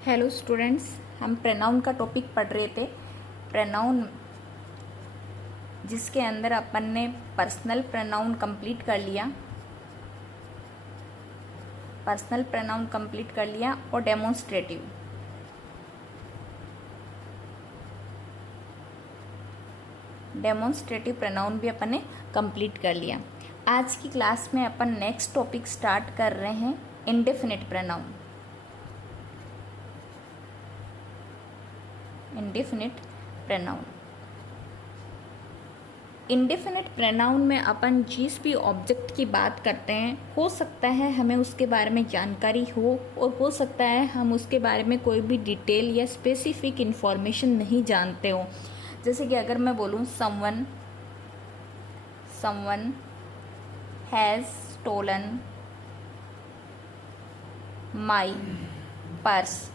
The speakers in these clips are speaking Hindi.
हेलो स्टूडेंट्स, हम प्रोनाउन का टॉपिक पढ़ रहे थे। प्रोनाउन जिसके अंदर अपन ने पर्सनल प्रोनाउन कंप्लीट कर लिया, और डेमोन्स्ट्रेटिव प्रोनाउन भी अपन ने कंप्लीट कर लिया। आज की क्लास में अपन नेक्स्ट टॉपिक स्टार्ट कर रहे हैं, indefinite pronoun. Indefinite pronoun indefinite pronoun में अपन जिस भी ऑब्जेक्ट की बात करते हैं, हो सकता है हमें उसके बारे में जानकारी हो और हो सकता है हम उसके बारे में कोई भी डिटेल या स्पेसिफिक इंफॉर्मेशन नहीं जानते हो। जैसे कि अगर मैं बोलूँ someone has stolen my purse,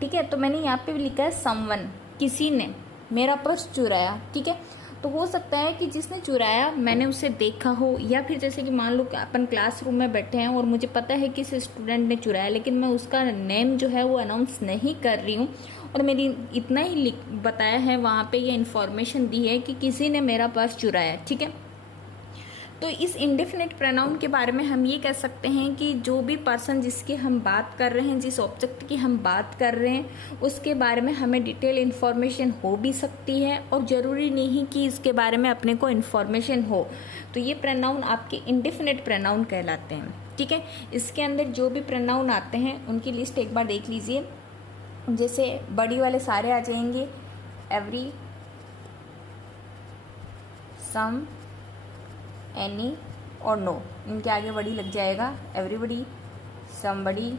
ठीक है। तो मैंने यहाँ पे भी लिखा है समवन, किसी ने मेरा पर्स चुराया, ठीक है। तो हो सकता है कि जिसने चुराया मैंने उसे देखा हो, या फिर जैसे कि मान लो कि अपन क्लासरूम में बैठे हैं और मुझे पता है कि इस स्टूडेंट ने चुराया, लेकिन मैं उसका नेम जो है वो अनाउंस नहीं कर रही हूँ और मेरी इतना ही बताया है वहाँ पे, ये इन्फॉर्मेशन दी है कि किसी ने मेरा पर्स चुराया, ठीक है। तो इस इंडेफिनिट प्रोनाउन के बारे में हम ये कह सकते हैं कि जो भी पर्सन जिसकी हम बात कर रहे हैं, जिस ऑब्जेक्ट की हम बात कर रहे हैं, उसके बारे में हमें डिटेल इन्फॉर्मेशन हो भी सकती है और ज़रूरी नहीं कि इसके बारे में अपने को इन्फॉर्मेशन हो। तो ये प्रोनाउन आपके इंडेफिनिट प्रोनाउन कहलाते हैं, ठीक है। इसके अंदर जो भी प्रोनाउन आते हैं उनकी लिस्ट एक बार देख लीजिए। जैसे बड़ी वाले सारे आ जाएंगे, एवरी, सम, एनी और नो। इनके आगे बड़ी लग जाएगा, एवरीबडी, समबडी,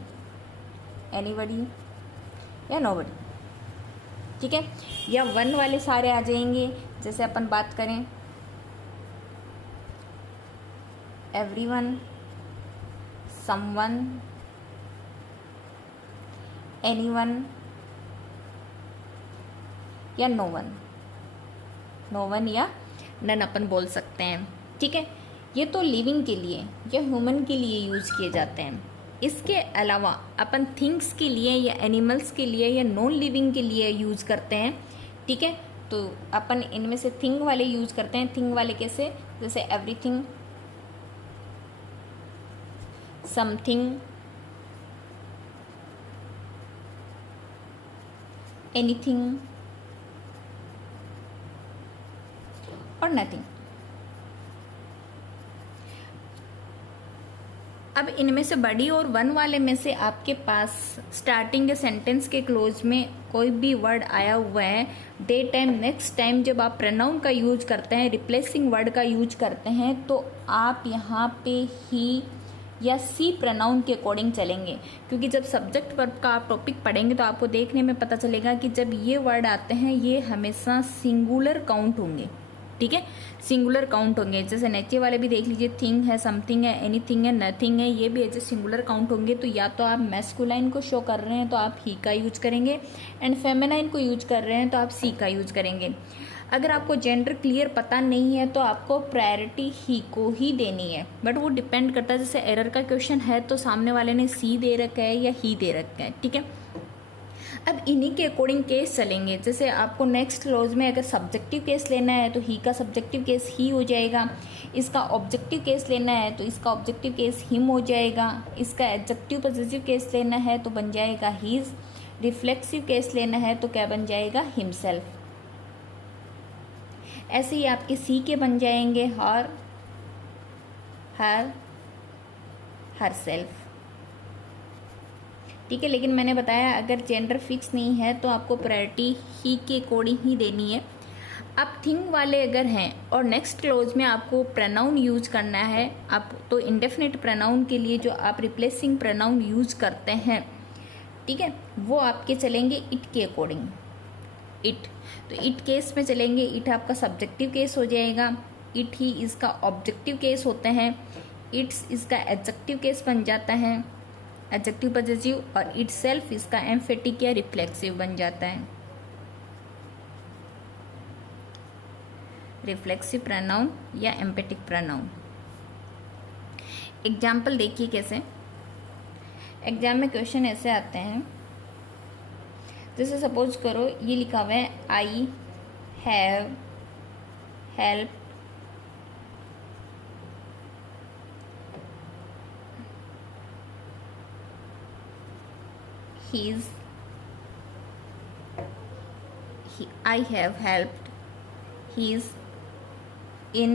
एनीबडी या नोबडी, ठीक है। या वन वाले सारे आ जाएंगे, जैसे अपन बात करें एवरीवन, समवन, एनीवन या नो वन या नन अपन बोल सकते हैं, ठीक है। ये तो लिविंग के लिए या ह्यूमन के लिए यूज किए जाते हैं। इसके अलावा अपन थिंग्स के लिए या एनिमल्स के लिए या नॉन लिविंग के लिए यूज करते हैं, ठीक है। तो अपन इनमें से थिंग वाले यूज करते हैं। थिंग वाले कैसे? जैसे एवरीथिंग, समथिंग, एनीथिंग और नथिंग। अब इनमें से बड़ी और वन वाले में से आपके पास स्टार्टिंग या सेंटेंस के क्लोज में कोई भी वर्ड आया हुआ है, डे टाइम, नेक्स्ट टाइम, जब आप प्रोनाउन का यूज करते हैं, रिप्लेसिंग वर्ड का यूज करते हैं, तो आप यहाँ पे ही या सी प्रोनाउन के अकॉर्डिंग चलेंगे। क्योंकि जब सब्जेक्ट वर्ब का आप टॉपिक पढ़ेंगे तो आपको देखने में पता चलेगा कि जब ये वर्ड आते हैं ये हमेशा सिंगुलर काउंट होंगे, ठीक है, सिंगुलर काउंट होंगे। जैसे नीचे वाले भी देख लीजिए, थिंग है, समथिंग है, एनीथिंग है, नथिंग है, ये भी एज ए सिंगुलर काउंट होंगे। तो या तो आप मैस्कुलाइन को शो कर रहे हैं तो आप ही का यूज करेंगे, एंड फेमिनाइन को यूज कर रहे हैं तो आप सी का यूज करेंगे। अगर आपको जेंडर क्लियर पता नहीं है तो आपको प्रायोरिटी ही को ही देनी है, बट वो डिपेंड करता है। जैसे एरर का क्वेश्चन है तो सामने वाले ने सी दे रखा है या ही दे रखा है, ठीक है। अब इन्हीं के अकॉर्डिंग केस चलेंगे। जैसे आपको नेक्स्ट क्लोज में अगर सब्जेक्टिव केस लेना है तो ही का सब्जेक्टिव केस ही हो जाएगा, इसका ऑब्जेक्टिव केस लेना है तो इसका ऑब्जेक्टिव केस हिम हो जाएगा, इसका एडजेक्टिव पॉजिटिव केस लेना है तो बन जाएगा हीज, रिफ्लेक्सिव केस लेना है तो क्या बन जाएगा? हिमसेल्फ। ऐसे ही आपके सी के बन जाएंगे हर, हरसेल्फ, ठीक है। लेकिन मैंने बताया अगर जेंडर फिक्स नहीं है तो आपको प्रायोरिटी ही के अकॉर्डिंग ही देनी है। अब थिंग वाले अगर हैं और नेक्स्ट क्लोज में आपको प्रोनाउन यूज करना है, आप तो इंडेफिनिट प्रोनाउन के लिए जो आप रिप्लेसिंग प्रोनाउन यूज करते हैं, ठीक है, वो आपके चलेंगे इट के अकॉर्डिंग। इट, तो इट केस में चलेंगे, इट आपका सब्जेक्टिव केस हो जाएगा, इट ही इसका ऑब्जेक्टिव केस होते हैं, इट्स इसका एडजेक्टिव केस बन जाता है, एडजेक्टिव पॉजिटिव, और इटसेल्फ इसका एम्फेटिक या रिफ्लेक्सिव बन जाता है। रिफ्लेक्सिव प्रोनाउन या एम्फेटिक प्रोनाउन। एग्जाम्पल देखिए कैसे। एग्जाम में क्वेश्चन ऐसे आते हैं, जैसे सपोज करो ये लिखा हुआ है I have help his I have helped his in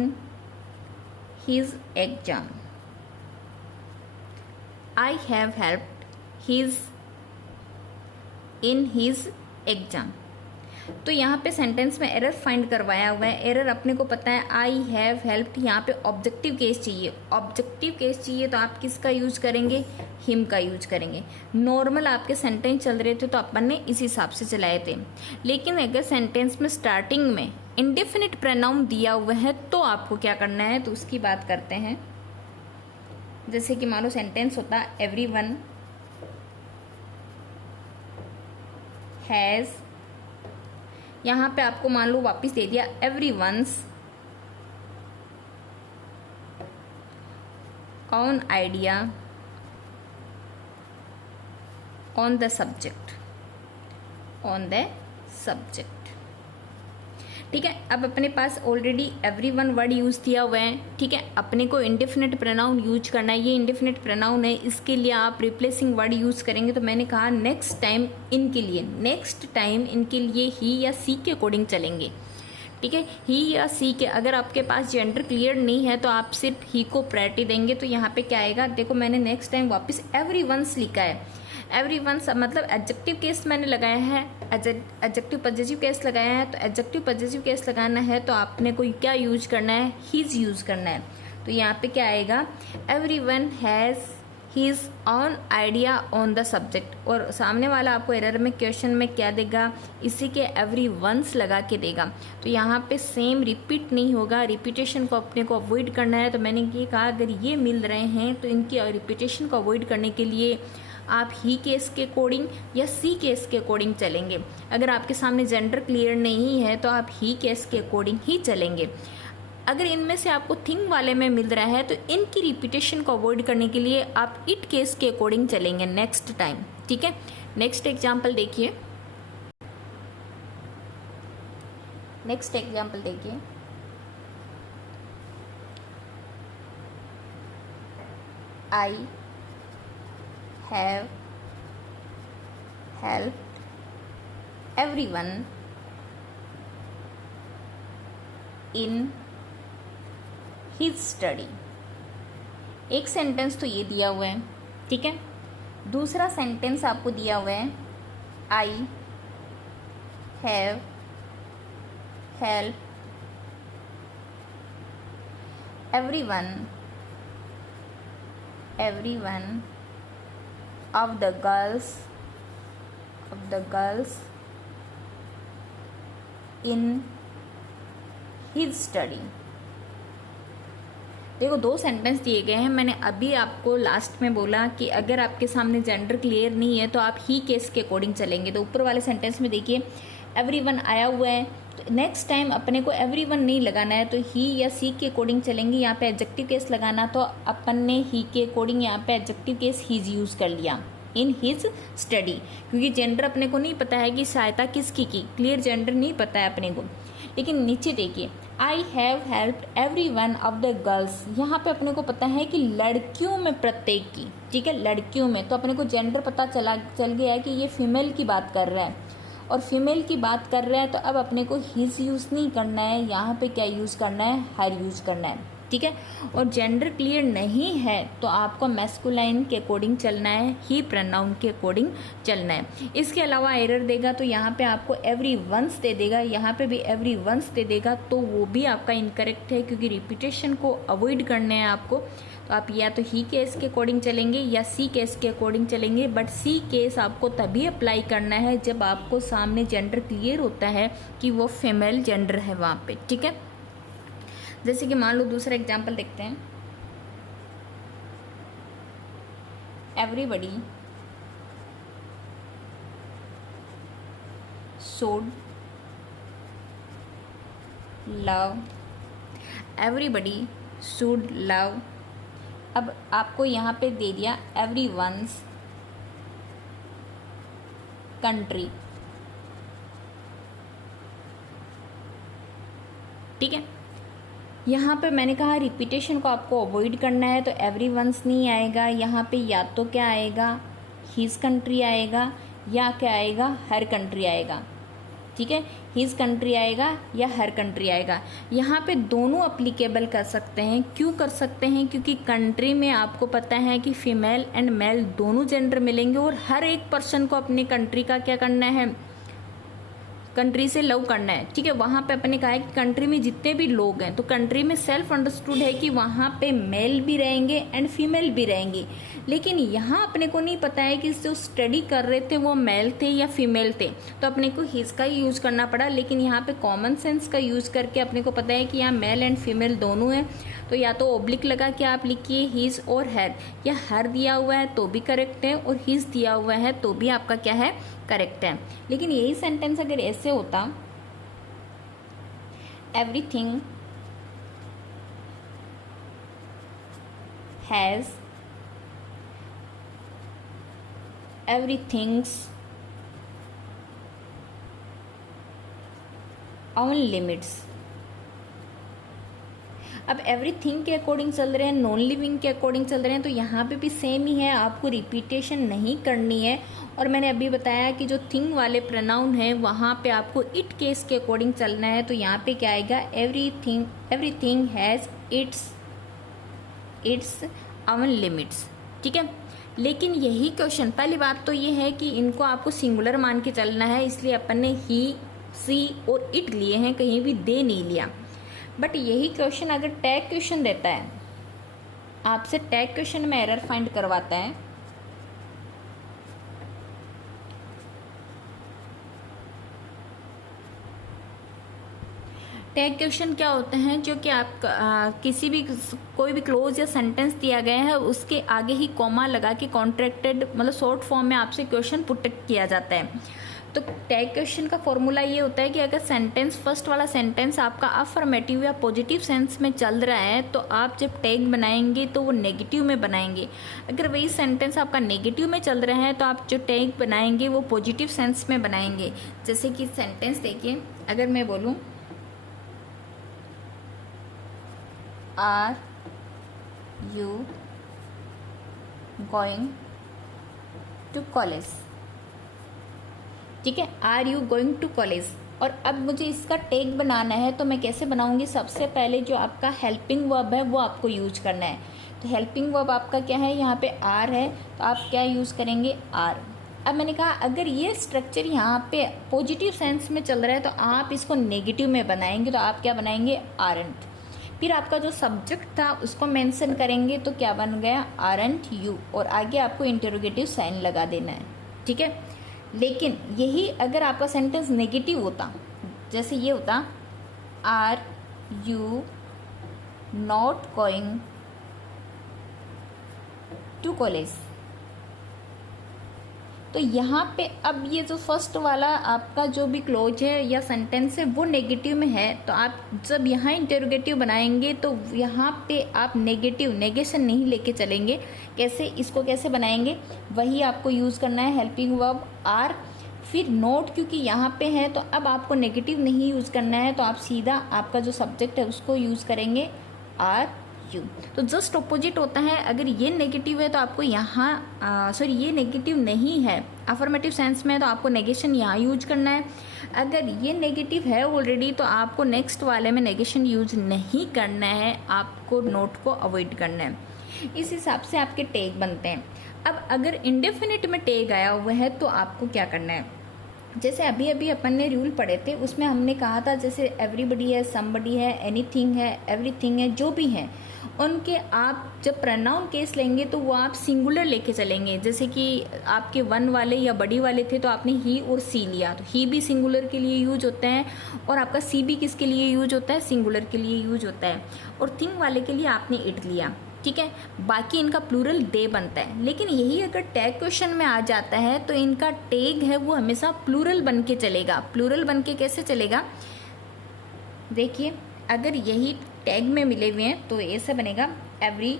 his exam. I have helped his in his exam. तो यहाँ पे सेंटेंस में एरर फाइंड करवाया हुआ है। एरर अपने को पता है आई हैव हेल्प्ड, यहाँ पे ऑब्जेक्टिव केस चाहिए। ऑब्जेक्टिव केस चाहिए तो आप किसका यूज करेंगे? हिम का यूज करेंगे। नॉर्मल आपके सेंटेंस चल रहे थे तो अपन ने इस हिसाब से चलाए थे, लेकिन अगर सेंटेंस में स्टार्टिंग में इंडेफिनिट प्रोनाउन दिया हुआ है तो आपको क्या करना है, तो उसकी बात करते हैं। जैसे कि मान लो सेंटेंस होता एवरीवन हैज़, यहाँ पे आपको मान लो वापस दे दिया everyone's on idea on the subject, on the subject. ठीक है, अब अपने पास ऑलरेडी एवरीवन वर्ड यूज किया हुआ है। ठीक है, अपने को इंडेफिनिट प्रोनाउन यूज करना है। ये इंडेफिनिट प्रोनाउन है, इसके लिए आप रिप्लेसिंग वर्ड यूज करेंगे। तो मैंने कहा नेक्स्ट टाइम इनके लिए, नेक्स्ट टाइम इनके लिए ही या सी के अकॉर्डिंग चलेंगे। ठीक है, ही या सी के, अगर आपके पास जेंडर क्लियर नहीं है तो आप सिर्फ ही को प्रायोरिटी देंगे। तो यहाँ पे क्या आएगा, देखो मैंने नेक्स्ट टाइम वापस एवरीवन्स लिखा है। एवरीवन्स मतलब एडजेक्टिव केस मैंने लगाया है, एडजेक्टिव पॉजिटिव केस लगाया है। तो एडजेक्टिव पॉजिटिव केस लगाना है तो आपने कोई क्या यूज करना है, हीज यूज करना है। तो यहाँ पे क्या आएगा, everyone has his own idea on the subject. और सामने वाला आपको एरर में क्वेश्चन में क्या देगा, इसी के एवरीवन्स लगा के देगा। तो यहाँ पे सेम रिपीट नहीं होगा, रिपीटेशन को अपने को अवॉइड करना है। तो मैंने ये कहा अगर ये मिल रहे हैं तो इनकी रिपीटेशन को अवॉइड करने के लिए आप ही केस के अकॉर्डिंग या सी केस के अकॉर्डिंग चलेंगे। अगर आपके सामने जेंडर क्लियर नहीं है तो आप ही केस के अकॉर्डिंग ही चलेंगे। अगर इनमें से आपको थिंग वाले में मिल रहा है तो इनकी रिपीटेशन को अवॉइड करने के लिए आप इट केस के अकॉर्डिंग चलेंगे नेक्स्ट टाइम। ठीक है, नेक्स्ट एग्जाम्पल देखिए। नेक्स्ट एग्जाम्पल देखिए, आई have helped everyone in his study। एक सेंटेंस तो ये दिया हुआ है। ठीक है, दूसरा सेंटेंस आपको दिया हुआ है I have help everyone of the girls in his study। देखो दो सेंटेंस दिए गए हैं। मैंने अभी आपको लास्ट में बोला कि अगर आपके सामने जेंडर क्लियर नहीं है तो आप ही केस के अकॉर्डिंग चलेंगे। तो ऊपर वाले सेंटेंस में देखिए एवरीवन आया हुआ है, तो नेक्स्ट टाइम अपने को एवरीवन नहीं लगाना है, तो ही या सी के अकॉर्डिंग चलेंगे। यहाँ पे एडजेक्टिव केस लगाना, तो अपन ने ही के अकॉर्डिंग यहाँ पे एडजेक्टिव केस हीज यूज कर लिया, इन हिज स्टडी। क्योंकि जेंडर अपने को नहीं पता है कि सहायता किसकी की, क्लियर जेंडर नहीं पता है अपने को। लेकिन नीचे देखिए I have helped everyone of the girls, यहाँ पे अपने को पता है कि लड़कियों में प्रत्येक की। ठीक है, लड़कियों में, तो अपने को जेंडर पता चल गया है कि ये फीमेल की बात कर रहा है, और फीमेल की बात कर रहा है तो अब अपने को हिज यूज़ नहीं करना है, यहाँ पे क्या यूज़ करना है, हर यूज़ करना है। ठीक है, और जेंडर क्लियर नहीं है तो आपको मैस्कुलाइन के अकॉर्डिंग चलना है, ही प्रोनाउन के अकॉर्डिंग चलना है। इसके अलावा एरर देगा तो यहाँ पे आपको एवरी वंस दे देगा, यहाँ पे भी एवरी वंस दे देगा, तो वो भी आपका इनकरेक्ट है क्योंकि रिपीटेशन को अवॉइड करने हैं आपको। तो आप या तो ही केस के अकॉर्डिंग चलेंगे या सी केस के अकॉर्डिंग चलेंगे, बट सी केस आपको तभी अप्लाई करना है जब आपको सामने जेंडर क्लियर होता है कि वो फीमेल जेंडर है वहाँ पे। ठीक है, जैसे कि मान लो दूसरा एग्जाम्पल देखते हैं, everybody should love, everybody should love. अब आपको यहाँ पे दे दिया एवरीवन्स कंट्री। ठीक है, यहाँ पे मैंने कहा रिपीटेशन को आपको अवॉइड करना है, तो एवरीवन्स नहीं आएगा यहाँ पे, या तो क्या आएगा हीज कंट्री आएगा, या क्या आएगा हर कंट्री आएगा। ठीक है, हीज कंट्री आएगा या हर कंट्री आएगा। यहाँ पे दोनों अप्लीकेबल कर सकते हैं। क्यों कर सकते हैं? क्योंकि कंट्री में आपको पता है कि फीमेल एंड मेल दोनों जेंडर मिलेंगे, और हर एक पर्सन को अपनी कंट्री का क्या करना है, कंट्री से लव करना है। ठीक है, वहाँ पे अपने कहा है कि कंट्री में जितने भी लोग हैं, तो कंट्री में सेल्फ अंडरस्टूड है कि वहाँ पे मेल भी रहेंगे एंड फीमेल भी रहेंगी। लेकिन यहाँ अपने को नहीं पता है कि जो स्टडी कर रहे थे वो मेल थे या फीमेल थे, तो अपने को हिज का ही यूज़ करना पड़ा। लेकिन यहाँ पे कॉमन सेंस का यूज़ करके अपने को पता है कि यहाँ मेल एंड फीमेल दोनों हैं, तो या तो ओब्लिक लगा के आप लिखिए हिज और हर, या हर दिया हुआ है तो भी करेक्ट है और हिज दिया हुआ है तो भी आपका क्या है, करेक्ट है। लेकिन यही सेंटेंस अगर ऐसे होता, everything has everything's on limits. अब एवरीथिंग के अकॉर्डिंग चल रहे हैं, नॉन लिविंग के अकॉर्डिंग चल रहे हैं, तो यहाँ पे भी सेम ही है, आपको रिपीटेशन नहीं करनी है। और मैंने अभी बताया कि जो थिंग वाले प्रोनाउन है वहाँ पे आपको इट केस के अकॉर्डिंग चलना है, तो यहाँ पे क्या आएगा, everything has its on limits. ठीक है, लेकिन यही क्वेश्चन, पहली बात तो ये है कि इनको आपको सिंगुलर मान के चलना है, इसलिए अपन ने ही, सी और इट लिए हैं, कहीं भी दे नहीं लिया। बट यही क्वेश्चन अगर टैग क्वेश्चन देता है, आपसे टैग क्वेश्चन में एरर फाइंड करवाता है, टैग क्वेश्चन क्या होते हैं, जो कि आप किसी भी कोई भी क्लोज या सेंटेंस दिया गया है उसके आगे ही कॉमा लगा के कॉन्ट्रैक्टेड मतलब शॉर्ट फॉर्म में आपसे क्वेश्चन पुट किया जाता है। तो टैग क्वेश्चन का फॉर्मूला ये होता है कि अगर सेंटेंस, फर्स्ट वाला सेंटेंस आपका अफर्मेटिव या पॉजिटिव सेंस में चल रहा है, तो आप जब टैग बनाएंगे तो वो नेगेटिव में बनाएंगे। अगर वही सेंटेंस आपका नेगेटिव में चल रहा है, तो आप जो टैग बनाएंगे वो पॉजिटिव सेंस में बनाएंगे। जैसे कि सेंटेंस देखिए, अगर मैं बोलूँ are you going to college. ठीक है, are you going to college. और अब मुझे इसका टैग बनाना है, तो मैं कैसे बनाऊंगी, सबसे पहले जो आपका हेल्पिंग वर्ब है वो आपको यूज करना है। तो हेल्पिंग वर्ब आपका क्या है, यहाँ पे आर है, तो आप क्या यूज़ करेंगे, आर। अब मैंने कहा अगर ये स्ट्रक्चर यहाँ पे पॉजिटिव सेंस में चल रहा है, तो आप इसको नेगेटिव में बनाएंगे, तो आप क्या बनाएंगे, आरंट। फिर आपका जो सब्जेक्ट था उसको मेंशन करेंगे, तो क्या बन गया, आरंट यू, और आगे आपको इंटरोगेटिव साइन लगा देना है। ठीक है, लेकिन यही अगर आपका सेंटेंस नेगेटिव होता, जैसे ये होता, are you not going to college, तो यहाँ पे अब ये जो फर्स्ट वाला आपका जो भी क्लोज है या सेंटेंस है वो नेगेटिव में है, तो आप जब यहाँ इंटरोगेटिव बनाएंगे तो यहाँ पे आप नेगेशन नहीं लेके चलेंगे। कैसे, इसको कैसे बनाएंगे, वही आपको यूज़ करना है, हेल्पिंग वर्ब आर, फिर नोट, क्योंकि यहाँ पे है तो अब आपको नेगेटिव नहीं यूज़ करना है, तो आप सीधा आपका जो सब्जेक्ट है उसको यूज़ करेंगे, आर यू। तो जस्ट ऑपोजिट होता है, अगर ये नेगेटिव है तो आपको यहाँ सॉरी ये नेगेटिव नहीं है, अफर्मेटिव सेंस में है, तो आपको नेगेशन यहाँ यूज करना है। अगर ये नेगेटिव है ऑलरेडी, तो आपको नेक्स्ट वाले में नेगेशन यूज नहीं करना है, आपको नोट को अवॉइड करना है। इस हिसाब से आपके टैग बनते हैं। अब अगर इंडेफिनिट में टैग आया हुआ है तो आपको क्या करना है, जैसे अभी अभी अपन ने रूल पढ़े थे, उसमें हमने कहा था जैसे एवरीबडी है, समबडी है, एनीथिंग है, एवरीथिंग है, जो भी है उनके आप जब प्रोनाउन केस लेंगे तो वो आप सिंगुलर लेके चलेंगे। जैसे कि आपके वन वाले या बड़ी वाले थे तो आपने ही और सी लिया, तो ही भी सिंगुलर के लिए यूज होता है, और आपका सी भी किसके लिए यूज होता है, सिंगुलर के लिए यूज होता है। और थिंग वाले के लिए आपने इट लिया, ठीक है, बाकी इनका प्लूरल दे बनता है। लेकिन यही अगर टैग क्वेश्चन में आ जाता है तो इनका टैग है वो हमेशा प्लूरल बन के चलेगा। प्लूरल बन के कैसे चलेगा, देखिए अगर यही टैग में मिले हुए हैं तो ऐसे बनेगा, एवरी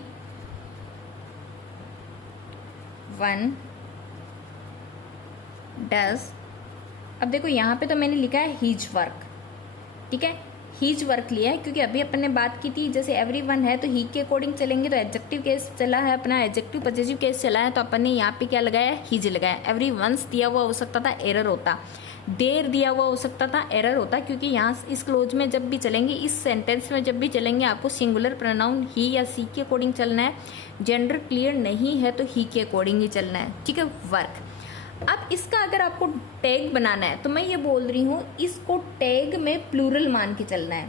वन डज। अब देखो यहाँ पे तो मैंने लिखा है हीज वर्क, ठीक है, हीज वर्क लिया है क्योंकि अभी अपन ने बात की थी जैसे एवरीवन है तो ही के अकॉर्डिंग चलेंगे, तो एडजेक्टिव केस चला है अपना, एडजेक्टिव पॉजिटिव केस चला है, तो अपन ने यहाँ पे क्या लगाया, हीज लगाया। एवरीवन्स दिया हुआ हो सकता था, एरर होता। देर दिया हुआ हो सकता था, एरर होता, क्योंकि यहाँ इस क्लोज में जब भी चलेंगे, इस सेंटेंस में जब भी चलेंगे, आपको सिंगुलर प्रोनाउन ही या सी के अकॉर्डिंग चलना है। जेंडर क्लियर नहीं है तो ही के अकॉर्डिंग ही चलना है, ठीक है। वर्क। अब इसका अगर आपको टैग बनाना है तो मैं ये बोल रही हूँ इसको टैग में प्लूरल मान के चलना है।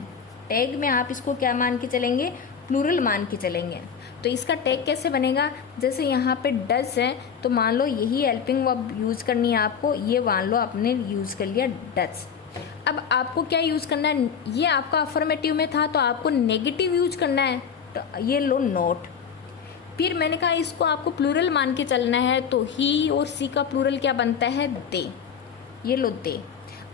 टैग में आप इसको क्या मान के चलेंगे, प्लूरल मान के चलेंगे। तो इसका टैग कैसे बनेगा, जैसे यहाँ पे डज है तो मान लो यही हेल्पिंग वर्ब यूज करनी है आपको, ये मान लो आपने यूज कर लिया डज। अब आपको क्या यूज करना है, ये आपका अफर्मेटिव में था तो आपको नेगेटिव यूज करना है, तो ये लो नोट। फिर मैंने कहा इसको आपको प्लूरल मान के चलना है, तो ही और सी का प्लूरल क्या बनता है, दे। ये लो दे।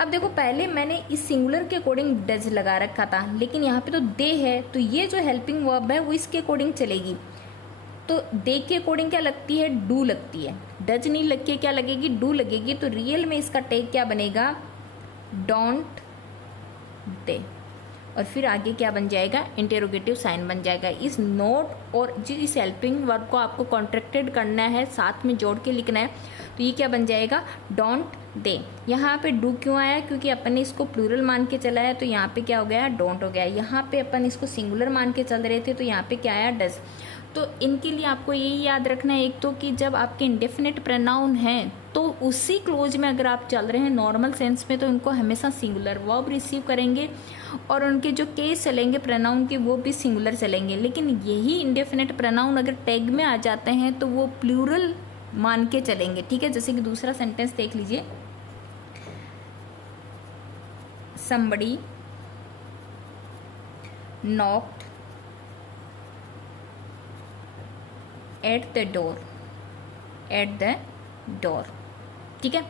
अब देखो पहले मैंने इस सिंगुलर के अकॉर्डिंग डज लगा रखा था, लेकिन यहाँ पे तो दे है, तो ये जो हेल्पिंग वर्ब है वो इसके अकॉर्डिंग चलेगी। तो दे के अकॉर्डिंग क्या लगती है, डू लगती है। डज नहीं लग के क्या लगेगी, डू लगेगी। तो रियल में इसका टैग क्या बनेगा, डोंट दे। और फिर आगे क्या बन जाएगा, इंटेरोगेटिव साइन बन जाएगा। इस नोट और जिस हेल्पिंग वर्ब को आपको कॉन्ट्रैक्टेड करना है, साथ में जोड़ के लिखना है, तो ये क्या बन जाएगा, डोंट दे। यहाँ पे डू क्यों आया, क्योंकि अपन ने इसको प्लूरल मान के चला है, तो यहाँ पे क्या हो गया, डोंट हो गया। यहाँ पे अपन इसको सिंगुलर मान के चल रहे थे, तो यहाँ पे क्या आया, डज। तो इनके लिए आपको यही याद रखना है, एक तो कि जब आपके इंडेफिनिट प्रोनाउन हैं तो उसी क्लोज में अगर आप चल रहे हैं नॉर्मल सेंस में, तो इनको हमेशा सिंगुलर वर्ब रिसीव करेंगे, और उनके जो केस चलेंगे प्रोनाउन के वो भी सिंगुलर चलेंगे। लेकिन यही इंडेफिनिट प्रोनाउन अगर टैग में आ जाते हैं तो वो प्लूरल मान के चलेंगे, ठीक है। जैसे कि दूसरा सेंटेंस देख लीजिए, somebody knocked at the door, ठीक है।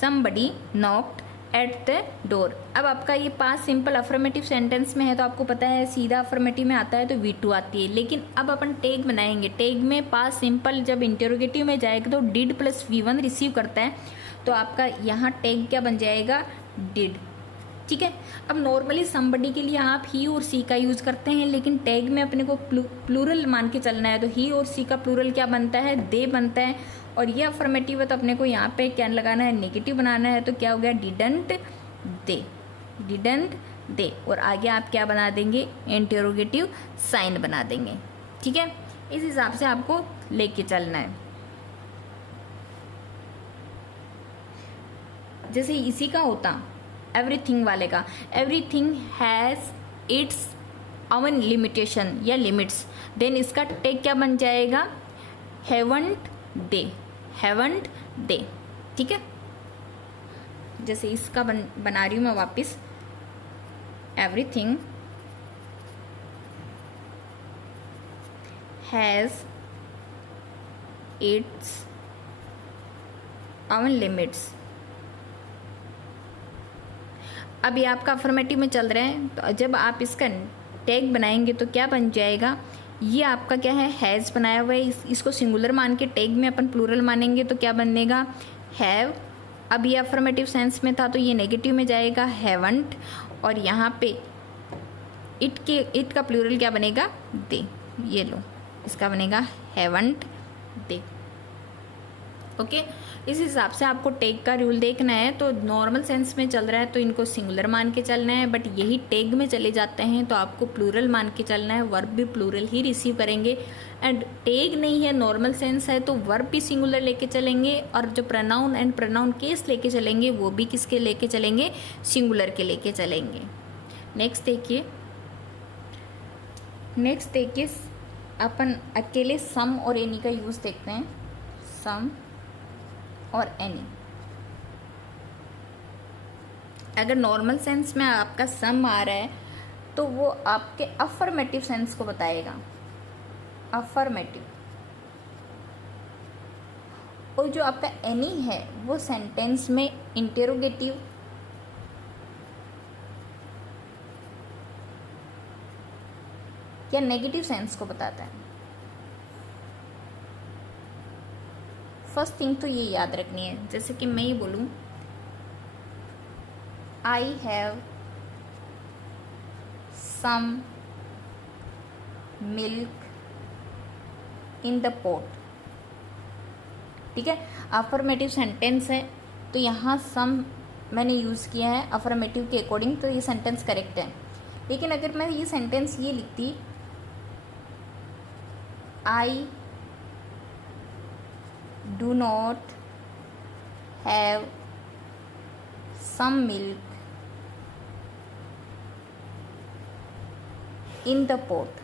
somebody knocked at the door। अब आपका ये पास सिंपल अफर्मेटिव सेंटेंस में है, तो आपको पता है सीधा अफर्मेटिव में आता है तो V2 आती है। लेकिन अब अपन टैग बनाएंगे, टैग में पास सिंपल जब इंटेरोगेटिव में जाएगा तो डिड प्लस V1 रिसीव करता है, तो आपका यहाँ टैग क्या बन जाएगा, डिड, ठीक है। अब नॉर्मली समबडी के लिए आप ही और सी का यूज करते हैं, लेकिन टैग में अपने को प्लूरल मान के चलना है, तो ही और सी का प्लूरल क्या बनता है, दे बनता है। और ये अफर्मेटिव है तो अपने को यहाँ पे क्या लगाना है, नेगेटिव बनाना है, तो क्या हो गया, डिडंट दे, डिडंट दे। और आगे आप क्या बना देंगे, इंटेरोगेटिव साइन बना देंगे, ठीक है। इस हिसाब से आपको लेके चलना है। जैसे इसी का होता एवरीथिंग वाले का, everything has its oven limitation या लिमिट्स, देन इसका टैग क्या बन जाएगा, हैवंट दे, हैवंट दे, ठीक है। जैसे इसका बना रही हूं मैं वापस, everything has its oven limits. अब ये आपका अफर्मेटिव में चल रहे हैं, तो जब आप इसका टैग बनाएंगे तो क्या बन जाएगा, ये आपका क्या है, हैज़ बनाया हुआ है, इसको सिंगुलर मान के टैग में अपन प्लूरल मानेंगे तो क्या बनेगा, हैव। अब ये अफर्मेटिव सेंस में था तो ये नेगेटिव में जाएगा, हैवंट। और यहाँ पे इट का प्लूरल क्या बनेगा, दे। ये लो, इसका बनेगा हैवंट दे, ओके। इस हिसाब से आपको टैग का रूल देखना है। तो नॉर्मल सेंस में चल रहा है तो इनको सिंगुलर मान के चलना है, बट यही टैग में चले जाते हैं तो आपको प्लूरल मान के चलना है, वर्ब भी प्लूरल ही रिसीव करेंगे। एंड टैग नहीं है, नॉर्मल सेंस है, तो वर्ब भी सिंगुलर लेके चलेंगे, और जो प्रोनाउन एंड प्रोनाउन केस लेके चलेंगे वो भी किसके लेके चलेंगे, सिंगुलर के लेके चलेंगे। नेक्स्ट देखिए अपन अकेले सम और एनी का यूज देखते हैं, सम और एनी। अगर नॉर्मल सेंस में आपका सम आ रहा है तो वो आपके अफर्मेटिव सेंस को बताएगा, अफर्मेटिव। और जो आपका एनी है वो सेंटेंस में इंटेरोगेटिव या नेगेटिव सेंस को बताता है। फर्स्ट थिंग तो ये याद रखनी है, जैसे कि मैं ये बोलूँ I have some milk in the pot, ठीक है, अफर्मेटिव सेंटेंस है, तो यहाँ सम मैंने यूज़ किया है अफर्मेटिव के अकॉर्डिंग, तो ये सेंटेंस करेक्ट है। लेकिन अगर मैं ये सेंटेंस ये लिखती I do not have some milk in the pot,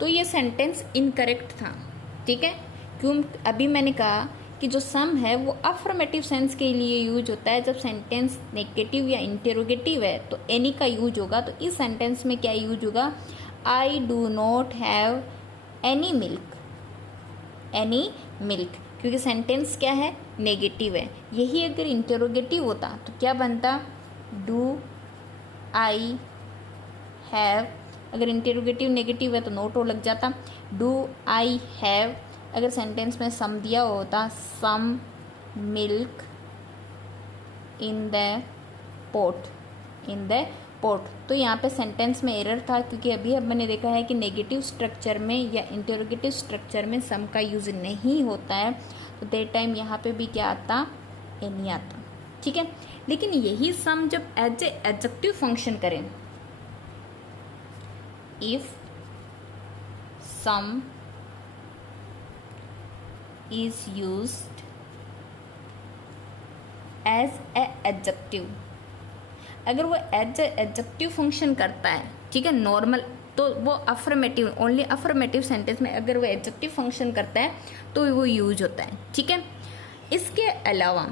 तो ये सेंटेंस इनकरेक्ट था, ठीक है। क्यों? अभी मैंने कहा कि जो सम है वो अफर्मेटिव सेंस के लिए यूज होता है, जब सेंटेंस नेगेटिव या इंटेरोगेटिव है तो एनी का यूज होगा। तो इस सेंटेंस में क्या यूज होगा, आई do not have any milk, any milk, क्योंकि सेंटेंस क्या है, नेगेटिव है। यही अगर इंटेरोगेटिव होता तो क्या बनता, डू आई हैव, अगर इंटेरोगेटिव नेगेटिव है तो नोट ओ लग जाता, डू आई हैव, अगर सेंटेंस में सम दिया होता some milk in the pot, in the pot, तो यहाँ पे सेंटेंस में एरर था, क्योंकि अभी अब मैंने देखा है कि नेगेटिव स्ट्रक्चर में या इंटेरोगेटिव स्ट्रक्चर में सम का यूज़ नहीं होता है, तो दैट टाइम यहाँ पे भी क्या आता, एनी आता, ठीक है। लेकिन यही सम जब एज ए एडजेक्टिव फंक्शन करें, if some is used as a adjective, अगर वो एज एडजेक्टिव फंक्शन करता है, ठीक है, नॉर्मल, तो वो अफर्मेटिव, ओनली अफर्मेटिव सेंटेंस में अगर वो एडजेक्टिव फंक्शन करता है तो वो यूज होता है, ठीक है। इसके अलावा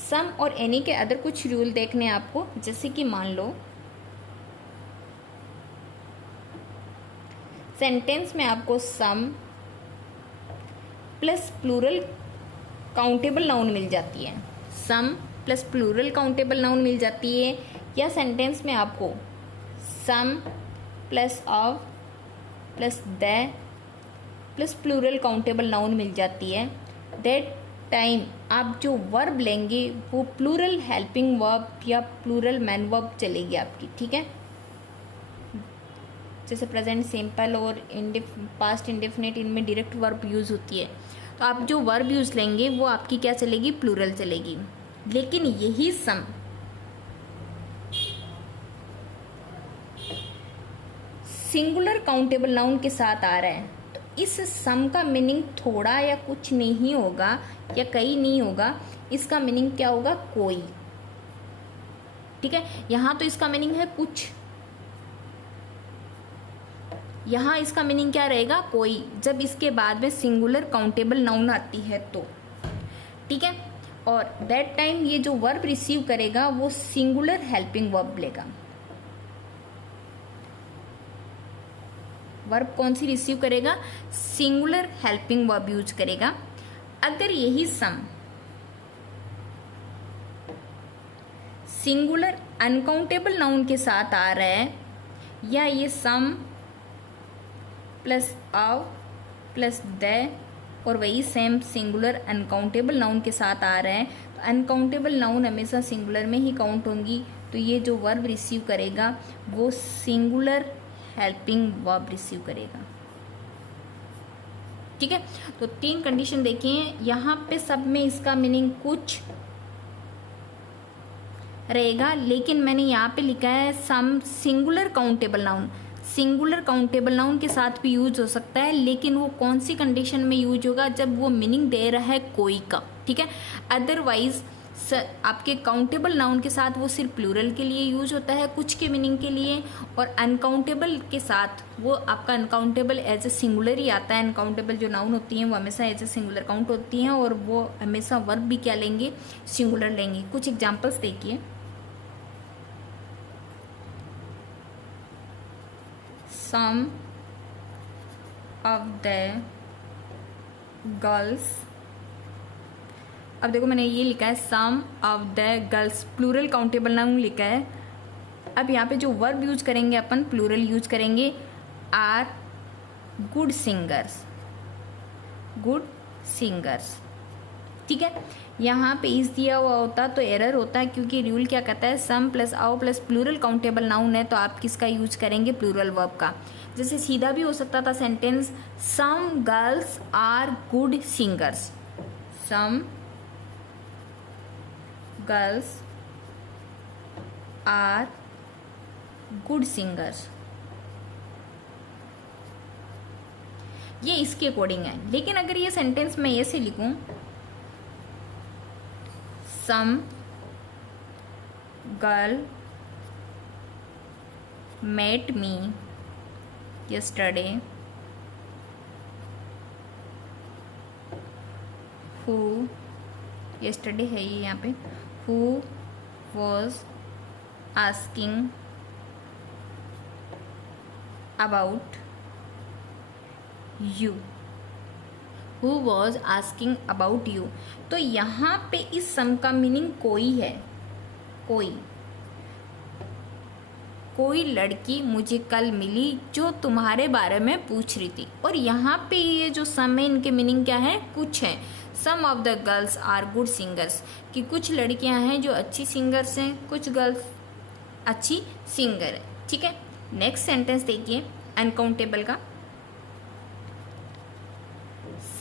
सम और एनी के अदर कुछ रूल देखने हैं आपको, जैसे कि मान लो सेंटेंस में आपको some plus plural countable noun मिल जाती है, some plus plural countable noun मिल जाती है, या सेंटेंस में आपको some plus of plus the plus plural countable noun मिल जाती है, दैट टाइम आप जो वर्ब लेंगे वो प्लूरल हेल्पिंग वर्ब या प्लूरल मैन वर्ब चलेगी आपकी, ठीक है। जैसे प्रेजेंट सिंपल और पास्ट इंडेफिनिट, इनमें डायरेक्ट वर्ब यूज़ होती है, तो आप जो वर्ब यूज़ लेंगे वो आपकी क्या चलेगी, प्लूरल चलेगी। लेकिन यही सम सिंगुलर काउंटेबल नाउन के साथ आ रहा है, तो इस सम का मीनिंग थोड़ा या कुछ नहीं होगा या कई नहीं होगा, इसका मीनिंग क्या होगा, कोई, ठीक है। यहाँ तो इसका मीनिंग है कुछ, यहाँ इसका मीनिंग क्या रहेगा, कोई, जब इसके बाद में सिंगुलर काउंटेबल नाउन आती है तो, ठीक है। और दैट टाइम ये जो वर्ब रिसीव करेगा वो सिंगुलर हेल्पिंग वर्ब लेगा। वर्ब कौन सी रिसीव करेगा, सिंगुलर हेल्पिंग वर्ब यूज करेगा। अगर यही सम सिंगुलर अनकाउंटेबल नाउन के साथ आ रहा है, या ये सम प्लस ऑफ प्लस द और वही सेम सिंगुलर अनकाउंटेबल नाउन के साथ आ रहा है, तो अनकाउंटेबल नाउन हमेशा सिंगुलर में ही काउंट होंगी, तो ये जो वर्ब रिसीव करेगा वो सिंगुलर हेल्पिंग वर्ब रिसीव करेगा, ठीक है। तो 3 कंडीशन देखिए, यहाँ पे सब में इसका मीनिंग कुछ रहेगा, लेकिन मैंने यहाँ पे लिखा है some singular countable noun, singular countable noun के साथ भी यूज हो सकता है, लेकिन वो कौन सी कंडीशन में यूज होगा, जब वो मीनिंग दे रहा है कोई का, ठीक है। अदरवाइज आपके काउंटेबल नाउन के साथ वो सिर्फ प्लूरल के लिए यूज होता है, कुछ के मीनिंग के लिए, और अनकाउंटेबल के साथ वो आपका अनकाउंटेबल एज ए सिंगुलर ही आता है। अनकाउंटेबल जो नाउन होती हैं वो हमेशा एज ए सिंगुलर काउंट होती हैं, और वो हमेशा वर्ब भी क्या लेंगे, सिंगुलर लेंगे। कुछ एग्जाम्पल्स देखिए, some of the girls, अब देखो मैंने ये लिखा है some of the girls, plural countable noun लिखा है। अब यहाँ पे जो वर्ब यूज करेंगे अपन प्लूरल यूज करेंगे, are good singers, good singers. ठीक है, यहाँ पे इस दिया हुआ होता तो एरर होता है, क्योंकि रूल क्या कहता है, सम प्लस आउ प्लस प्लूरल काउंटेबल नाउन है, तो आप किसका यूज करेंगे, प्लूरल वर्ब का। जैसे सीधा भी हो सकता था sentence, some girls are good singers, some girls are good singers, ये इसके अकॉर्डिंग है। लेकिन अगर ये सेंटेंस मैं ऐसे लिखूं, some girl met me yesterday who, yesterday है ये यहाँ पे, who was asking about you, who was asking about you। तो यहाँ पे इस सम का मीनिंग कोई है, कोई लड़की मुझे कल मिली जो तुम्हारे बारे में पूछ रही थी। और यहाँ पे ये जो सम है, इनके मीनिंग क्या है, कुछ है। Some of the girls are good singers, कि कुछ लड़कियां हैं जो अच्छी सिंगर्स हैं, कुछ गर्ल्स अच्छी सिंगर है। ठीक है, नेक्स्ट सेंटेंस देखिए अनकाउंटेबल का,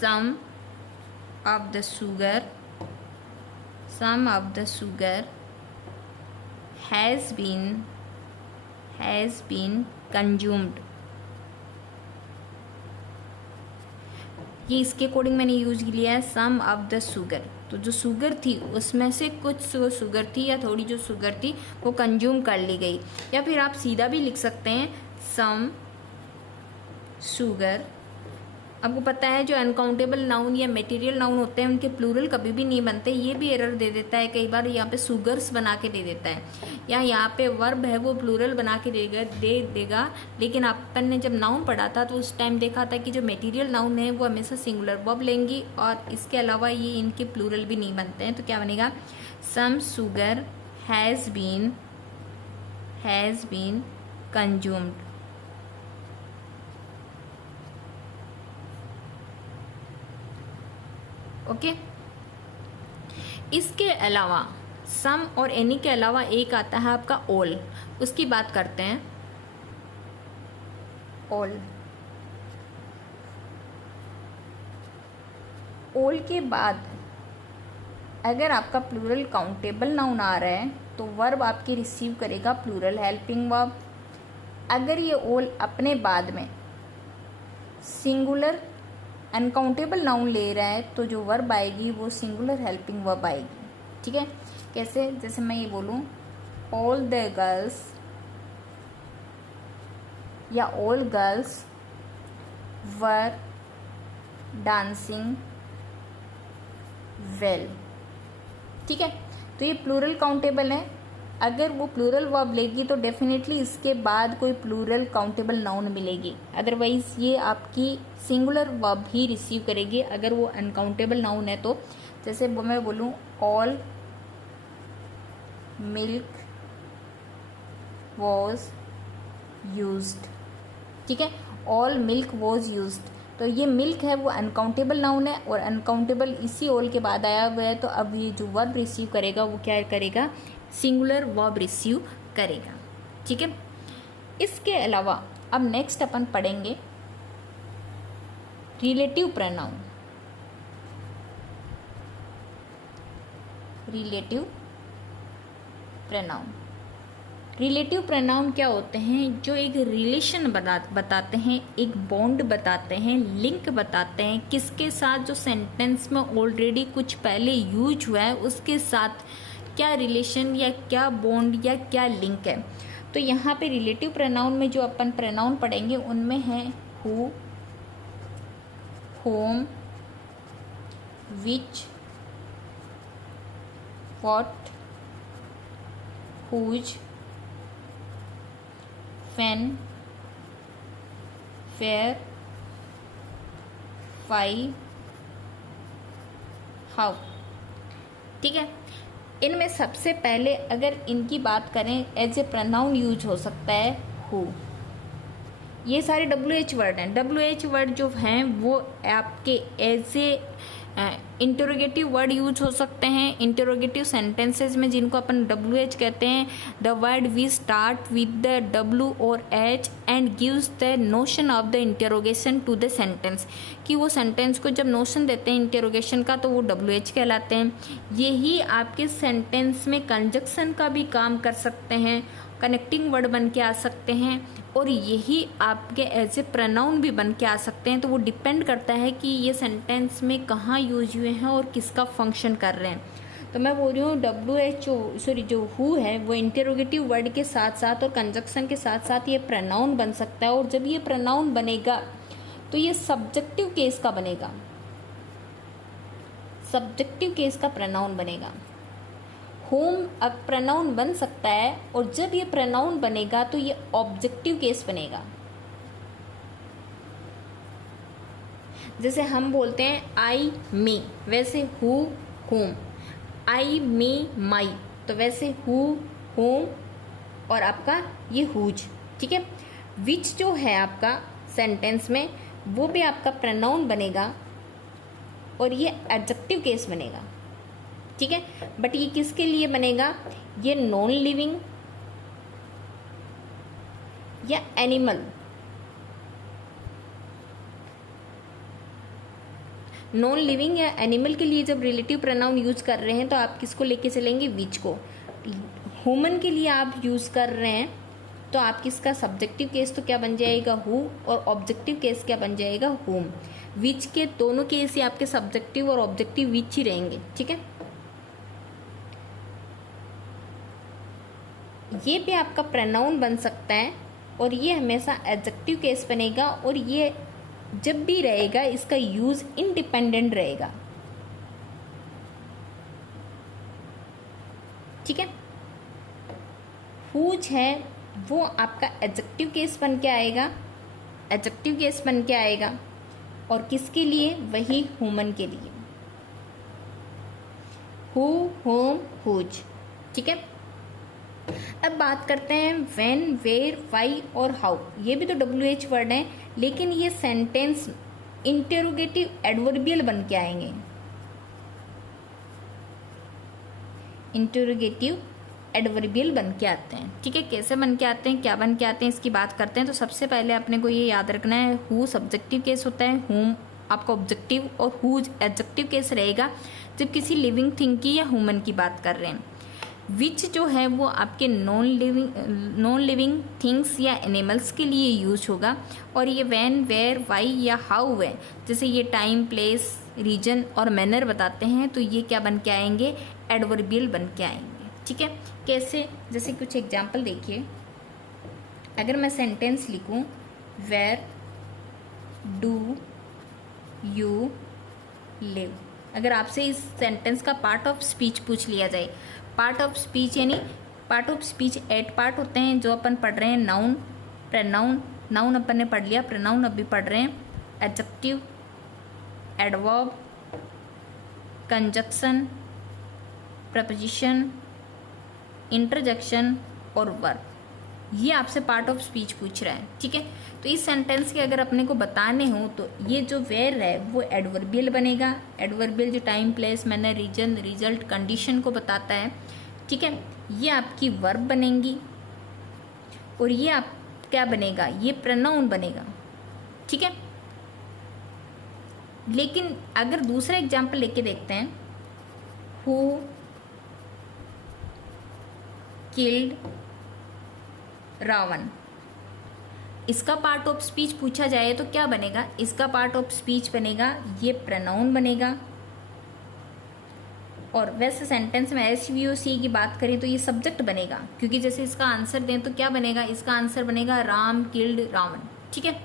some of the sugar, some of the sugar has been consumed. ये इसके अकॉर्डिंग मैंने यूज लिया है, सम ऑफ द शुगर। तो जो शुगर थी उसमें से कुछ शुगर थी या थोड़ी जो शुगर थी वो कंज्यूम कर ली गई। या फिर आप सीधा भी लिख सकते हैं, सम शुगर। आपको पता है जो अनकाउंटेबल नाउन या मटेरियल नाउन होते हैं उनके प्लूरल कभी भी नहीं बनते। ये भी एरर दे देता है कई बार, यहाँ पे शुगर्स बना के दे देता है, या यहाँ पे वर्ब है वो प्लूरल बना के दे देगा। लेकिन अपन ने जब नाउन पढ़ा था तो उस टाइम देखा था कि जो मटेरियल नाउन है वो हमेशा सिंगुलर वर्ब लेंगी, और इसके अलावा ये इनके प्लूरल भी नहीं बनते हैं। तो क्या बनेगा, some sugar has been consumed. Okay, इसके अलावा सम और एनी के अलावा एक आता है आपका ऑल, उसकी बात करते हैं। ऑल के बाद अगर आपका प्लूरल काउंटेबल नाउन आ रहा है तो वर्ब आपकी रिसीव करेगा प्लूरल हेल्पिंग वर्ब। अगर ये ऑल अपने बाद में सिंगुलर अनकाउंटेबल नाउन ले रहा है तो जो वर्ब आएगी वो सिंगुलर हेल्पिंग वर्ब आएगी। ठीक है, कैसे, जैसे मैं ये बोलूँ, ऑल द गर्ल्स या all girls were dancing well. ठीक है, तो ये प्लूरल काउंटेबल है। अगर वो प्लूरल वर्ब लेगी तो डेफिनेटली इसके बाद कोई प्लूरल काउंटेबल नाउन मिलेगी, अदरवाइज ये आपकी सिंगुलर वर्ब ही रिसीव करेगी अगर वो अनकाउंटेबल नाउन है तो। जैसे मैं बोलूँ, ऑल मिल्क वॉज यूज्ड। ठीक है, ऑल मिल्क वॉज यूज्ड, तो ये मिल्क है वो अनकाउंटेबल नाउन है और अनकाउंटेबल इसी ऑल के बाद आया हुआ है। तो अब ये जो वर्ब रिसीव करेगा वो क्या करेगा, सिंगुलर वर्ब रिसीव करेगा। ठीक है, इसके अलावा अब नेक्स्ट अपन पढ़ेंगे रिलेटिव प्रोनाउन। रिलेटिव प्रोनाउन क्या होते हैं, जो एक रिलेशन बताते हैं, एक बॉन्ड बताते हैं, लिंक बताते हैं, किसके साथ जो सेंटेंस में ऑलरेडी कुछ पहले यूज हुआ है उसके साथ क्या रिलेशन या क्या बॉन्ड या क्या लिंक है। तो यहाँ पे रिलेटिव प्रोनाउन में जो अपन प्रोनाउन पढ़ेंगे उनमें है who, whom, which, what, whose, when, where, why, how। ठीक है, इनमें सबसे पहले अगर इनकी बात करें एज ए प्रोनाउन यूज हो सकता है हु। ये सारे WH वर्ड हैं। WH वर्ड जो हैं वो आपके as a interrogative word use हो सकते हैं इंटरोगेटिव सेंटेंसेज में, जिनको अपन WH कहते हैं। The word we start with the W और H and gives the notion of the interrogation to the sentence, कि वो सेंटेंस को जब नोशन देते हैं इंटरोगेशन का तो वो WH कहलाते हैं। यही आपके सेंटेंस में कंजक्शन का भी काम कर सकते हैं, कनेक्टिंग वर्ड बन के आ सकते हैं, और यही आपके एज ए प्रोनाउन भी बन के आ सकते हैं। तो वो डिपेंड करता है कि ये सेंटेंस में कहाँ यूज हुए हैं और किसका फंक्शन कर रहे हैं। तो मैं बोल रही हूँ जो हु है वो इंटरोगेटिव वर्ड के साथ साथ और कंजक्शन के साथ साथ ये प्रोनाउन बन सकता है। और जब ये प्रोनाउन बनेगा तो ये सब्जेक्टिव केस का बनेगा, सब्जेक्टिव केस का प्रोनाउन बनेगा। होम अब प्रोनाउन बन सकता है, और जब ये प्रोनाउन बनेगा तो ये ऑब्जेक्टिव केस बनेगा। जैसे हम बोलते हैं आई मी, वैसे हु होम, आई मी माई, तो वैसे हु होम और आपका ये हुज, ठीक है। विच जो है आपका सेंटेंस में वो भी आपका प्रोनाउन बनेगा और ये एडजेक्टिव केस बनेगा, ठीक है। बट ये किसके लिए बनेगा, ये नॉन लिविंग या एनिमल, नॉन लिविंग या एनिमल के लिए जब रिलेटिव प्रोनाउन यूज कर रहे हैं तो आप किसको लेके चलेंगे, विच को। ह्यूमन के लिए आप यूज कर रहे हैं तो आप किसका सब्जेक्टिव केस तो क्या बन जाएगा, हु, और ऑब्जेक्टिव केस क्या बन जाएगा, होम। विच के दोनों केस ही आपके सब्जेक्टिव और ऑब्जेक्टिव विच ही रहेंगे, ठीक है। ये भी आपका प्रोनाउन बन सकता है और ये हमेशा एडजेक्टिव केस बनेगा, और ये जब भी रहेगा इसका यूज इंडिपेंडेंट रहेगा, ठीक है। हुज है वो आपका एडजेक्टिव केस बन के आएगा, एडजेक्टिव केस बन के आएगा, और किसके लिए, वही ह्यूमन के लिए, हु होम हुज, ठीक है। अब बात करते हैं व्हेन, वेयर, व्हाई और हाउ। ये भी तो WH वर्ड हैं, लेकिन ये सेंटेंस इंटरोगेटिव एडवर्बियल बन के आएंगे, इंटरोगेटिव एडवर्बियल बन के आते हैं, ठीक है। कैसे बन के आते हैं, क्या बन के आते हैं, इसकी बात करते हैं। तो सबसे पहले अपने को ये याद रखना है, हु सब्जेक्टिव केस होता है, हुम आपका ऑब्जेक्टिव, और हुज एडजेक्टिव केस रहेगा जब किसी लिविंग थिंग की या ह्यूमन की बात कर रहे हैं। विच जो है वो आपके नॉन लिविंग थिंग्स या एनिमल्स के लिए यूज होगा, और ये व्हेन, वेयर, व्हाई या हाउ है, जैसे ये टाइम, प्लेस, रीजन और मैनर बताते हैं, तो ये क्या बन के आएंगे, एडवर्बियल बन के आएंगे, ठीक है। कैसे, जैसे कुछ एग्जाम्पल देखिए। अगर मैं सेंटेंस लिखूं, वेयर डू यू लिव, अगर आपसे इस सेंटेंस का पार्ट ऑफ स्पीच पूछ लिया जाए, पार्ट ऑफ स्पीच यानी पार्ट ऑफ स्पीच 8 पार्ट होते हैं जो अपन पढ़ रहे हैं, नाउन, प्रोनाउन, नाउन अपन ने पढ़ लिया, प्रोनाउन अभी पढ़ रहे हैं, adjective, adverb, conjunction, preposition, interjection और वर्ब। ये आपसे पार्ट ऑफ स्पीच पूछ रहा है, ठीक है। तो इस सेंटेंस के अगर अपने को बताने हो तो ये जो वेयर है वो एडवर्बियल बनेगा, एडवर्बियल जो time, place, manner, reason, result, condition को बताता है, ठीक है। ये आपकी वर्ब बनेंगी, और ये आप क्या बनेगा, ये प्रोनाउन बनेगा, ठीक है। लेकिन अगर दूसरा एग्जाम्पल लेके देखते हैं, हु किल्ड रावण, इसका पार्ट ऑफ स्पीच पूछा जाए तो क्या बनेगा, इसका पार्ट ऑफ स्पीच बनेगा, ये प्रोनाउन बनेगा। और वैसे सेंटेंस में SVOC की बात करें तो ये सब्जेक्ट बनेगा, क्योंकि जैसे इसका आंसर दें तो क्या बनेगा, इसका आंसर बनेगा राम किल्ड रावण, ठीक है।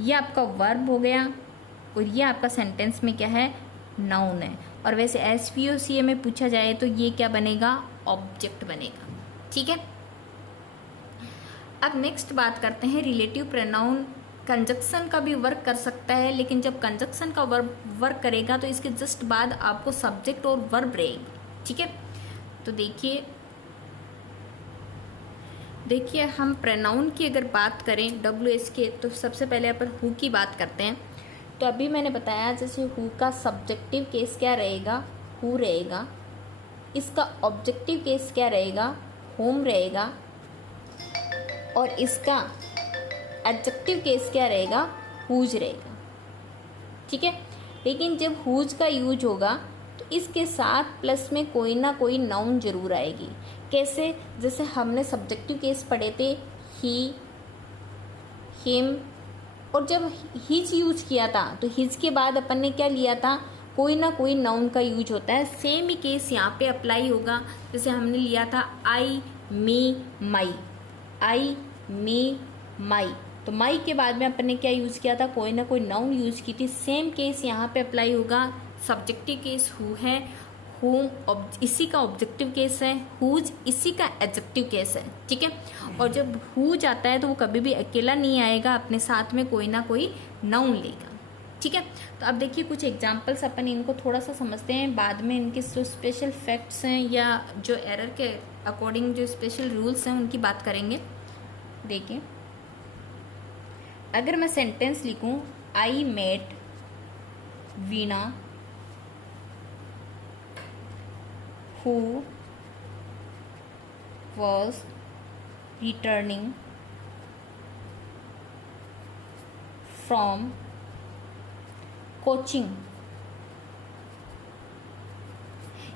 ये आपका वर्ब हो गया, और ये आपका सेंटेंस में क्या है, नाउन है। और वैसे SVOC में पूछा जाए तो ये क्या बनेगा, ऑब्जेक्ट बनेगा, ठीक है। अब नेक्स्ट बात करते हैं रिलेटिव प्रोनाउन। कंजक्शन का भी वर्क कर सकता है, लेकिन जब कंजक्शन का वर्क करेगा तो इसके जस्ट बाद आपको सब्जेक्ट और वर्ब रहेगी, ठीक है। तो देखिए, हम प्रोनाउन की अगर बात करें WH के, तो सबसे पहले अपन हु की बात करते हैं। तो अभी मैंने बताया जैसे हु का सब्जेक्टिव केस क्या रहेगा, हु रहेगा। इसका ऑब्जेक्टिव केस क्या रहेगा, होम रहेगा। और इसका एडजेक्टिव केस क्या रहेगा, हुज रहेगा। ठीक है। लेकिन जब हुज का यूज होगा तो इसके साथ प्लस में कोई ना कोई नाउन जरूर आएगी। कैसे, जैसे हमने सब्जेक्टिव केस पढ़े थे ही, हिम, और जब हिज यूज किया था तो हिज के बाद अपन ने क्या लिया था, कोई ना कोई नाउन का यूज होता है। सेम ही केस यहाँ पे अप्लाई होगा। जैसे हमने लिया था आई, मी, माई, आई, मी, माई, तो माई के बाद में अपन ने क्या यूज किया था, कोई ना कोई नाउन यूज की थी। सेम केस यहाँ पे अप्लाई होगा। सब्जेक्टिव केस हु है, होम इसी का ऑब्जेक्टिव केस है, हुज इसी का एडजेक्टिव केस है। ठीक है। और जब हुज आता है तो वो कभी भी अकेला नहीं आएगा, अपने साथ में कोई ना कोई नाउन लेगा। ठीक है। तो अब देखिए कुछ एग्जांपल्स, अपन इनको थोड़ा सा समझते हैं, बाद में इनके जो स्पेशल फैक्ट्स हैं या जो एरर के अकॉर्डिंग जो स्पेशल रूल्स हैं उनकी बात करेंगे। देखिए, अगर मैं सेंटेंस लिखूं, I met Veena who was returning from coaching,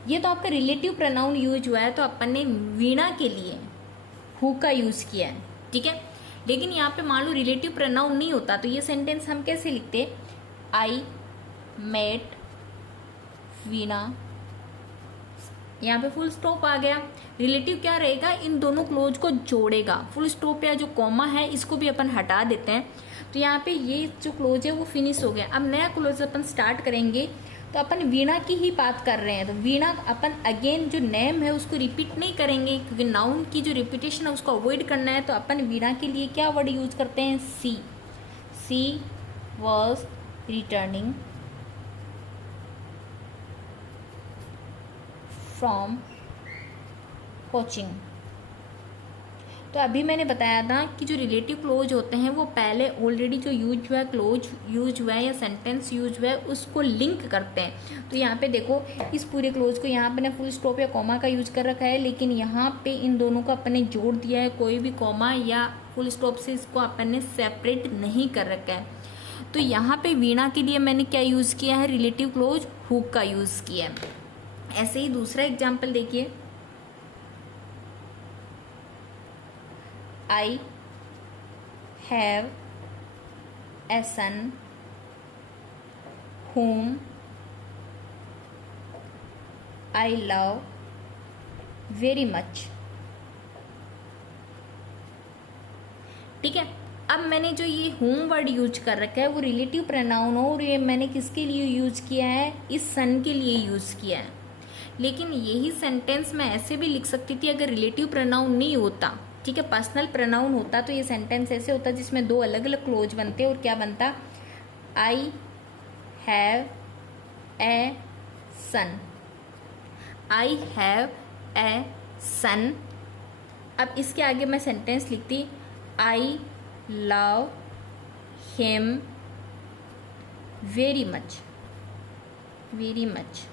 ये तो आपका रिलेटिव प्रोनाउन यूज हुआ है, तो अपन ने वीणा के लिए हु का यूज किया है। ठीक है। लेकिन यहाँ पे मान लो रिलेटिव प्रोनाउन नहीं होता तो ये सेंटेंस हम कैसे लिखते, आई मेट वीणा, यहाँ पे फुल स्टॉप आ गया। रिलेटिव क्या रहेगा, इन दोनों क्लोज को जोड़ेगा। फुल स्टॉप या जो कॉमा है इसको भी अपन हटा देते हैं, तो यहाँ पे ये जो क्लोज है वो फिनिश हो गया। अब नया क्लोज अपन स्टार्ट करेंगे, तो अपन वीणा की ही बात कर रहे हैं, तो वीणा अपन अगेन जो नेम है उसको रिपीट नहीं करेंगे, क्योंकि नाउन की जो रिपीटेशन है उसको अवॉइड करना है। तो अपन वीणा के लिए क्या वर्ड यूज करते हैं, सी, सी वॉज रिटर्निंग फ्रॉम कोचिंग। तो अभी मैंने बताया था कि जो रिलेटिव क्लोज होते हैं वो पहले ऑलरेडी जो यूज हुआ है, क्लोज यूज हुआ है या सेंटेंस यूज हुआ है उसको लिंक करते हैं। तो यहाँ पे देखो, इस पूरे क्लोज को यहाँ पे ने फुल स्टॉप या कॉमा का यूज कर रखा है, लेकिन यहाँ पे इन दोनों को अपन ने जोड़ दिया है, कोई भी कॉमा या फुल स्टॉप से इसको अपन ने सेपरेट नहीं कर रखा है। तो यहाँ पे वीणा के लिए मैंने क्या यूज किया है, रिलेटिव क्लोज हु का यूज किया है। ऐसे ही दूसरा एग्जाम्पल देखिए, I have a son whom I love very much. ठीक है। अब मैंने जो ये होम वर्ड यूज कर रखा है वो रिलेटिव प्रोनाउन हो, और ये मैंने किसके लिए यूज किया है, इस सन के लिए यूज किया है। लेकिन यही सेंटेंस मैं ऐसे भी लिख सकती थी अगर रिलेटिव प्रोनाउन नहीं होता। ठीक है। पर्सनल प्रोनाउन होता तो ये सेंटेंस ऐसे होता जिसमें दो अलग अलग क्लोज बनते, और क्या बनता, आई have a sun, I have a सन। अब इसके आगे मैं सेंटेंस लिखती, I love him very much, very much.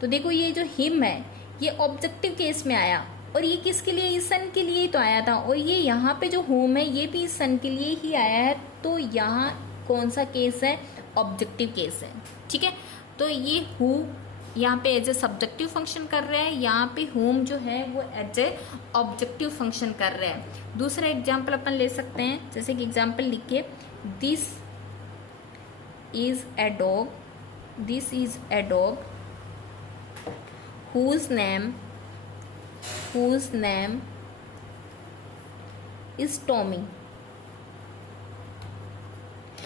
तो देखो ये जो हिम है ये ऑब्जेक्टिव केस में आया, और ये किसके लिए, इस सन के लिए ही तो आया था, और ये यहाँ पे जो होम है ये भी इस सन के लिए ही आया है। तो यहाँ कौन सा केस है, ऑब्जेक्टिव केस है। ठीक है। तो ये हु यहाँ पे एज ए सब्जेक्टिव फंक्शन कर रहा है, यहाँ पे होम जो है वो एज ए ऑब्जेक्टिव फंक्शन कर रहा है। दूसरा एग्जाम्पल अपन ले सकते हैं, जैसे कि एग्जाम्पल लिखिए, this is a dog, this is a dog whose name is Tommy।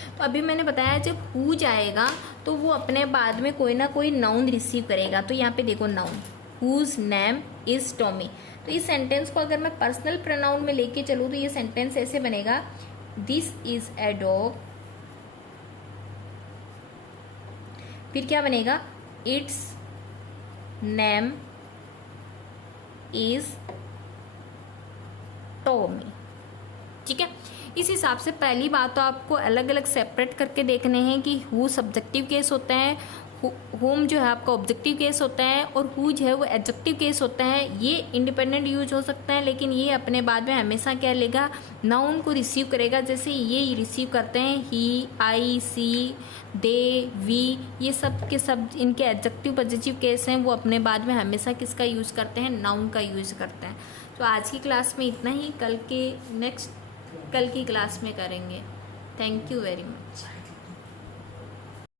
तो अभी मैंने बताया जब हु जाएगा तो वो अपने बाद में कोई ना कोई नाउन रिसीव करेगा। तो यहाँ पे देखो noun, whose name is Tommy। तो इस सेंटेंस को अगर मैं पर्सनल प्रोनाउन में लेके चलूँ तो ये सेंटेंस ऐसे बनेगा, दिस इज ए डॉग, फिर क्या बनेगा, इट्स नेम इज तो में, ठीक है। इस हिसाब से पहली बात तो आपको अलग अलग सेपरेट करके देखने हैं कि हु सब्जेक्टिव केस होता है, होम जो है आपका ऑब्जेक्टिव केस होता है, और हु जो है वो एडजेक्टिव केस होता है। ये इंडिपेंडेंट यूज हो सकता है, लेकिन ये अपने बाद में हमेशा क्या लेगा, नाउन को रिसीव करेगा। जैसे ये रिसीव करते हैं ही, आई, सी, दे, वी, ये सब के सब इनके एडजेक्टिव पॉजिटिव केस हैं, वो अपने बाद में हमेशा किसका यूज करते हैं, नाउन का यूज करते हैं। तो आज की क्लास में इतना ही, कल की क्लास में करेंगे। Thank you very much.